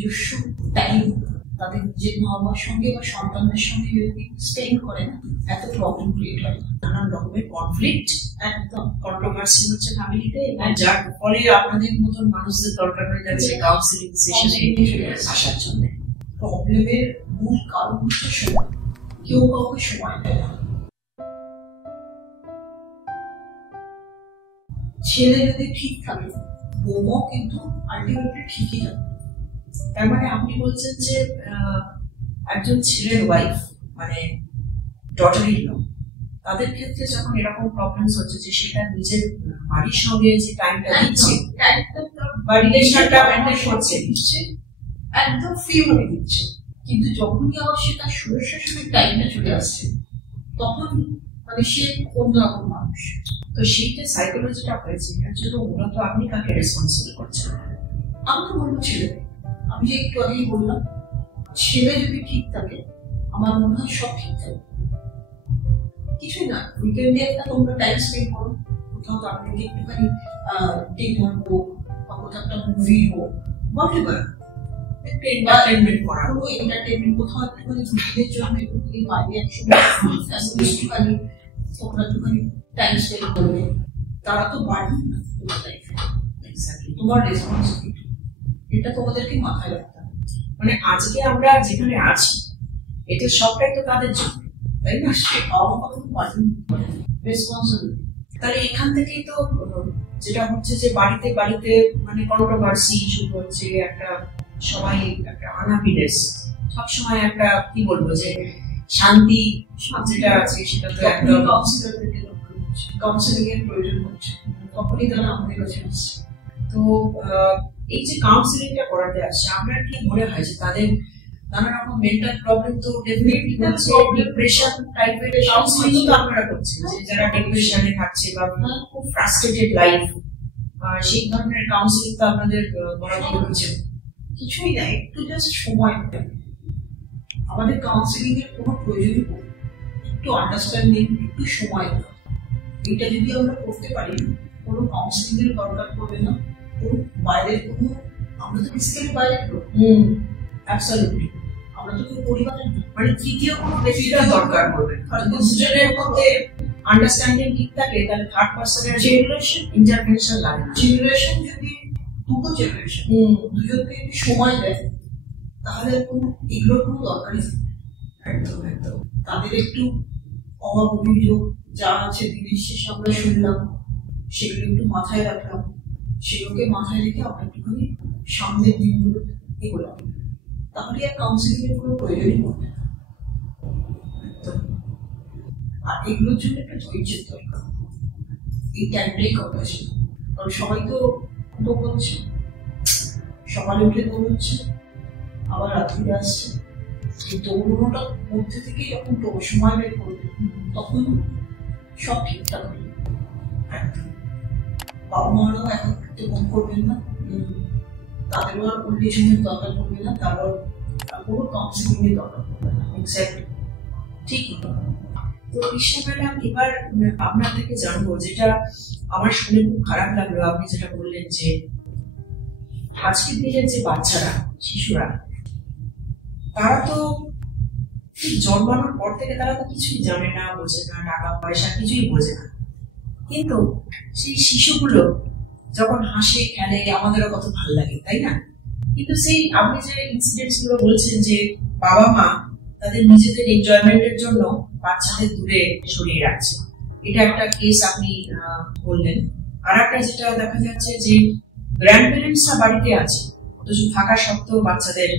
নিজস্ব টাইম তাদের নিজের মা বাবার সঙ্গে বা সন্তানদের সঙ্গে যদি স্পেন্ড করে না, এত প্রবলেম ক্রিয়েট হয়। নানান রকমের কনফ্লিক্ট, একদম কন্ট্রোভার্সি হচ্ছে ফ্যামিলিতে, যার ফলে আপনাদের মতন মানুষদের দরকার হয়ে যাচ্ছে কাউন্সিলিং সেশনে আসার জন্য। প্রবলেমের মূল কারণ হচ্ছে সময়। কেউ কাউকে সময় দেয় না। ছেলে যদি ঠিক থাকে, বৌমাও কিন্তু আলটিমেটলি ঠিকই থাকে। তার মানে আপনি বলছেন যে একজন ছেলের ওয়াইফ মানে ডটার ইন ল, তাদের ক্ষেত্রে যখন এরকম প্রবলেমস হচ্ছে যে সেটা নিজের বাড়ির সঙ্গে যে টাইমটা দিচ্ছে বা রিলেশনটা মেনটেন করছে, একদম ফ্রি হয়ে দিচ্ছে, কিন্তু যখনই আবার সে তার শ্বশুর শাশুড়ির টাইমটা চলে আসছে, তখন মানে সে অন্যরকম মানুষ। তো সেই যে সাইকোলজিটা হয়েছে, এর জন্য মূলত আপনি কাকে রেসপন্সিবল করছেন? আমি তো বলবো ছেলে। আমি যে একটু আগেই বললাম, ছেলে যদি ঠিক থাকে, আমার মনে হয় সব ঠিক থাকে। কিছুই না, উইকেন্ডে একটা তোমরা টাইম স্পেন্ড করো, কোথাও তাদের একটুখানি ডিনার হোক বা কোথাও একটা মুভি হোক, হোয়াটএভার, এন্টারটেনমেন্ট করা, কোনো এন্টারটেনমেন্ট, কোথাও একটুখানি ঘুরতে জন্য একটুখানি বাইরে একটুখানি তোমরা একটুখানি টাইম স্পেন্ড করবে। তারা তো বাড়ি না তোমার লাইফে, এক্স্যাক্টলি তোমার রেসপন্সিবিলিটি, এটা তোমাদেরকে মাথায় রাখতে হবে। মানে আজকে আমরা যেখানে আছি এটা সবটাই তো তাদের জন্য, তাই না? সে খাওয়া কথা বাড়ি রেসপন্সিবিলিটি। তাহলে এখান থেকেই তো যেটা হচ্ছে যে বাড়িতে বাড়িতে মানে কন্ট্রোভার্সি শুরু হচ্ছে, একটা সবাই একটা আনহ্যাপিনেস, সবসময় একটা কি বলবো যে শান্তি যেটা আছে সেটা তো একদম কাউন্সিলরদেরকে দরকার হচ্ছে, কাউন্সিলিং এর প্রয়োজন হচ্ছে, তখনই তারা আমাদের কাছে আসছে। তো এই যে কাউন্সিলিংটা করাতে আসছে, আপনার কি মনে হয় যে তাদের নানা রকম মেন্টাল প্রবলেম তো ডেফিনেটলি হচ্ছে, ডিপ্রেশন টাইপের কাউন্সিলিং তো আপনারা করছেন, যে যারা ডিপ্রেশনে থাকছে বা খুব ফ্রাস্ট্রেটেড লাইফ, সেই ধরনের কাউন্সিলিং তো আপনাদের করাতে হচ্ছে? কিছুই না, একটু জাস্ট সময় দেবে। আমাদের কাউন্সিলিং এর কোনো প্রয়োজনই নেই, একটু আন্ডারস্ট্যান্ডিং, একটু সময় দেবে। এটা যদি আমরা করতে পারি, কোনো কাউন্সিলিং এর দরকার পড়বে না, কোনো বাইরের কোনো, আমরা তো ফিজিক্যালি বাইরের লোক, অ্যাবসলিউটলি আমরা তো কেউ পরিবারের না, মানে তৃতীয় কোনো ব্যক্তির দরকার পড়বে। দুজনের মধ্যে আন্ডারস্ট্যান্ডিং ঠিক থাকে, তাহলে থার্ড পার্সনের জেনারেশন ইন্টারভেনশন লাগে না। জেনারেশন যদি দুটো জেনারেশন দুজনকে যদি সময় দেয়, তাহলে কোনো এগুলোর কোনো দরকারই নেই। একদম একদম। তাদের একটু অভাব অভিযোগ যা আছে দিনের শেষে আমরা শুনলাম, সেগুলো একটু মাথায় রাখলাম, সেগুলোকে মাথায় রেখে আমরা একটুখানি সামনের দিনগুলো এগোলাম, তাহলে আর কাউন্সিলিং এর কোনো প্রয়োজনই পড়বে না। আর এগুলোর জন্য একটা ধৈর্যের দরকার, এই টাইমটাই কথা ছিল। কারণ সবাই তো দৌড়চ্ছে, সকালে উঠে দৌড়চ্ছে, আবার রাত্রিরে আসছে। এই দৌড়ানোটার মধ্যে থেকে যখন সময় বের করবে, তখন সব ঠিকঠাক হবে। বাবা মারাও একত্রিত বোধ করবেন না, তাদেরও আর উল্লেখনের দরকার পড়বে না, তারপর কোনো কাউন্সিলিং এর দরকার পড়বে না। এক্স্যাক্টলি ঠিক। তো কৃষ্ণা ম্যাডাম, এবার আপনার থেকে জানবো, যেটা আমার শুনে খুব খারাপ লাগলো, আপনি যেটা বললেন যে আজকের দিনের যে বাচ্চারা, শিশুরা, তারা তো জন্মানোর পর থেকে তারা তো কিছুই জানে না, বোঝে না, টাকা পয়সা কিছুই বোঝে না, কিন্তু সেই শিশুগুলো যখন হাসে খেলে আমাদেরও কত ভালো লাগে, তাই না? কিন্তু সেই আপনি যে ইনসিডেন্টস গুলো বলছেন যে বাবা মা তাদের নিজেদের এনজয়মেন্টের জন্য বাচ্চাদের দূরে সরিয়ে রাখছে, এটা একটা কেস আপনি বললেন। আর একটা যেটা দেখা যাচ্ছে যে গ্র্যান্ড প্যারেন্টসরা বাড়িতে আছে, অথচ থাকা সত্ত্বেও বাচ্চাদের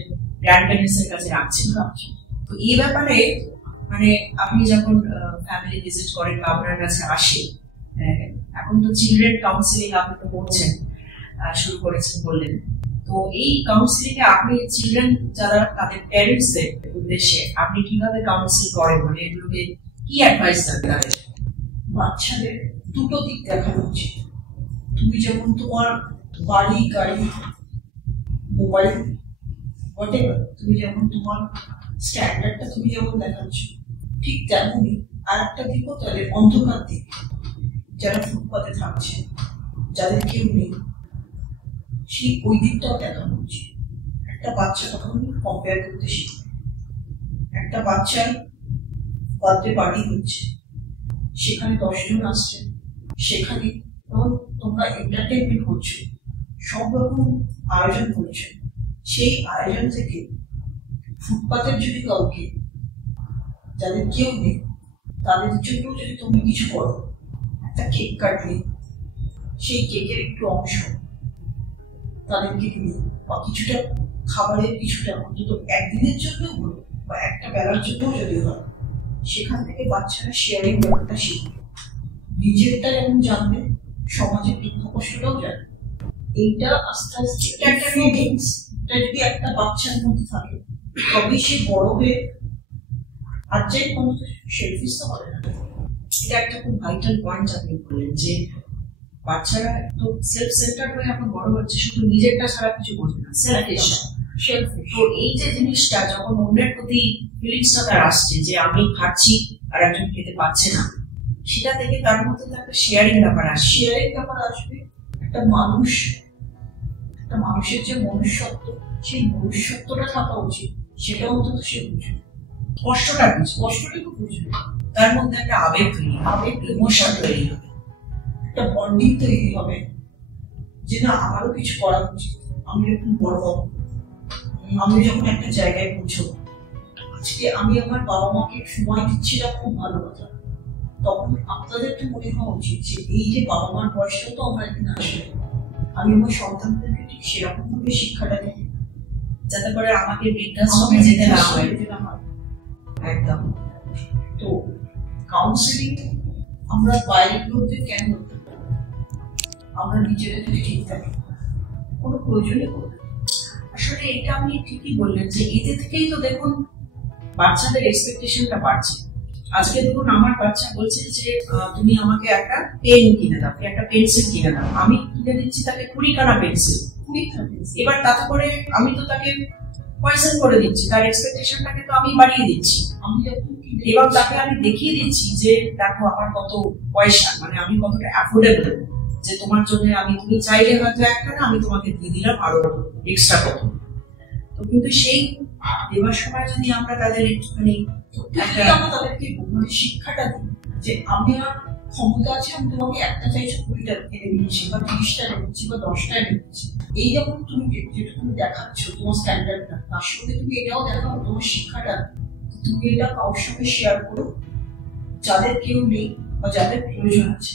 গ্র্যান্ড প্যারেন্টস এর কাছে রাখছেন। তো এই ব্যাপারে মানে আপনি যখন ফ্যামিলি ভিজিট করেন বা আপনার কাছে আসে, এখন তো চিলড্রেন কাউন্সিলিং আপনি তো করছেন, শুরু করেছেন বললেন, তো এই কাউন্সিলিং এ আপনি চিলড্রেন যারা তাদের প্যারেন্টসদের উদ্দেশ্যে আপনি কিভাবে কাউন্সিল করেন, মানে এগুলোকে কি অ্যাডভাইস দেন তাদের? বাচ্চাদের দুটো দিক দেখানো উচিত। তুমি যেমন তোমার বাড়ি, গাড়ি, মোবাইল, হোয়াটএভার, তুমি যেমন তোমার স্ট্যান্ডার্ডটা তুমি যেমন দেখাচ্ছ, ঠিক তেমনই আর একটা দিকও তাদের অন্ধকার দিক, যারা ফুটপাতে থাকছে, যাদের কেউ নেই, সেই ওই দিকটাও দেখানো উচিত। একটা বাচ্চা তখন কম্পেয়ার করতে শিখবে। একটা বাচ্চার বার্থডে পার্টি হচ্ছে, সেখানে 10 জন আসছে, সেখানে তখন তোমরা এন্টারটেনমেন্ট করছো, সব রকম আয়োজন করছো। সেই আয়োজন থেকে ফুটপাতের যদি কাউকে, যাদের কেউ নেই, তাদের জন্য যদি তুমি কিছু করো, একটা কেক কাটলে সেই কেকের একটু অংশ তাদেরকে দিলে, বা কিছুটা খাবারের কিছুটা অন্তত একদিনের জন্য হলো বা একটা বেলার জন্য যদি হয়, সেখান থেকে বাচ্চারা শেয়ারিং ব্যাপারটা শিখবে। নিজেরটা যেমন জানবে, সমাজের দুঃখ কষ্টটাও জানবে। এইটা আস্তে আস্তে একটা ফিলিংস যদি একটা বাচ্চার মধ্যে থাকে, তবে সে বড় হয়ে আর যাই কোনো সেলফিশ তো হবে না। এটা একটা খুব ভাইটাল পয়েন্ট আপনি বললেন যে বাচ্চারা তো সেলফ সেন্টার হয়ে এখন বড় হচ্ছে, শুধু নিজেরটা ছাড়া কিছু বোঝে না, সেলফিশ। তো এই যে জিনিসটা যখন অন্যের প্রতি ফিলিংসটা তার আসছে যে আমি খাচ্ছি আর একজন খেতে পাচ্ছে না, সেটা থেকে তার মধ্যে তো একটা শেয়ারিং ব্যাপার আসে। শেয়ারিং ব্যাপার আসবে। একটা মানুষের যে মনুষ্যত্ব, সেই মনুষ্যত্বটা থাকা উচিত, সেটা অন্তত সে বুঝবে। কষ্টটাকে বুঝবে। তার মধ্যে একটা আবেগ তৈরি, ইমোশন তৈরি হবে, একটা বন্ডিং তৈরি হবে যে না আমারও কিছু করা উচিত। আমি যখন বড় হব, আমি যখন একটা জায়গায় পৌঁছবো, আজকে আমি আমার বাবা মাকে সময় দিচ্ছিলাম, খুব ভালো কথা। তখন আপনাদের তো মনে হওয়া উচিত যে এই যে বাবা মার বয়সটা তো আমার একদিন আসবে, আমি আমার সন্তানদেরকে ঠিক সেরকম ভাবে শিক্ষাটা দিই, যাতে করে আমাকে বৃদ্ধাশ্রমে যেতে না হয়। একদম। তো কাউন্সিলিং আমরা বাইরের লোকদের কেন করতে পারি? আমরা নিজেরা যদি ঠিক থাকি, কোনো প্রয়োজনই করবে। আসলে এটা আপনি ঠিকই বললেন যে এতে থেকেই তো দেখুন বাচ্চাদের এক্সপেকটেশনটা বাড়ছে। আজকে ধরুন আমার বাচ্চা বলছে যে তুমি আমাকে একটা পেন কিনে দাও, একটা পেন্সিল কিনে দাও। আমি কিনে দিচ্ছি তাকে 20 খানা পেন্সিল। এবার তাতে করে আমি তো তাকে পয়সন করে দিচ্ছি, তার এক্সপেকটেশনটাকে তো আমি বাড়িয়ে দিচ্ছি। এবং তাকে আমি দেখিয়ে দিচ্ছি যে দেখো আমার কত পয়সা, মানে আমি কতটা অ্যাফোর্ডেবল, যে তোমার জন্য তুমি চাইলে হয়তো একখানা, আমি তোমাকে দিয়ে দিলাম আরো এক্সট্রা কত। তো কিন্তু সেই দেওয়ার সময় যদি আমরা তাদের একটুখানি তাদেরকে শিক্ষাটা দিই যে আমি আর ক্ষমতা আছে, আমি তোমাকে একটা চাইছো 20টা এনে দিচ্ছি বা 30টা এনে দিচ্ছি বা 10টা এনে দিচ্ছি। এই যখন তুমি যেটা তুমি দেখাচ্ছ তোমার স্ট্যান্ডার্ডটা, তার সঙ্গে তুমি এটাও দেখাও তোমার শিক্ষাটা। তুমি এটা কারোর সঙ্গে শেয়ার করো যাদের কেউ নেই বা যাদের প্রয়োজন আছে।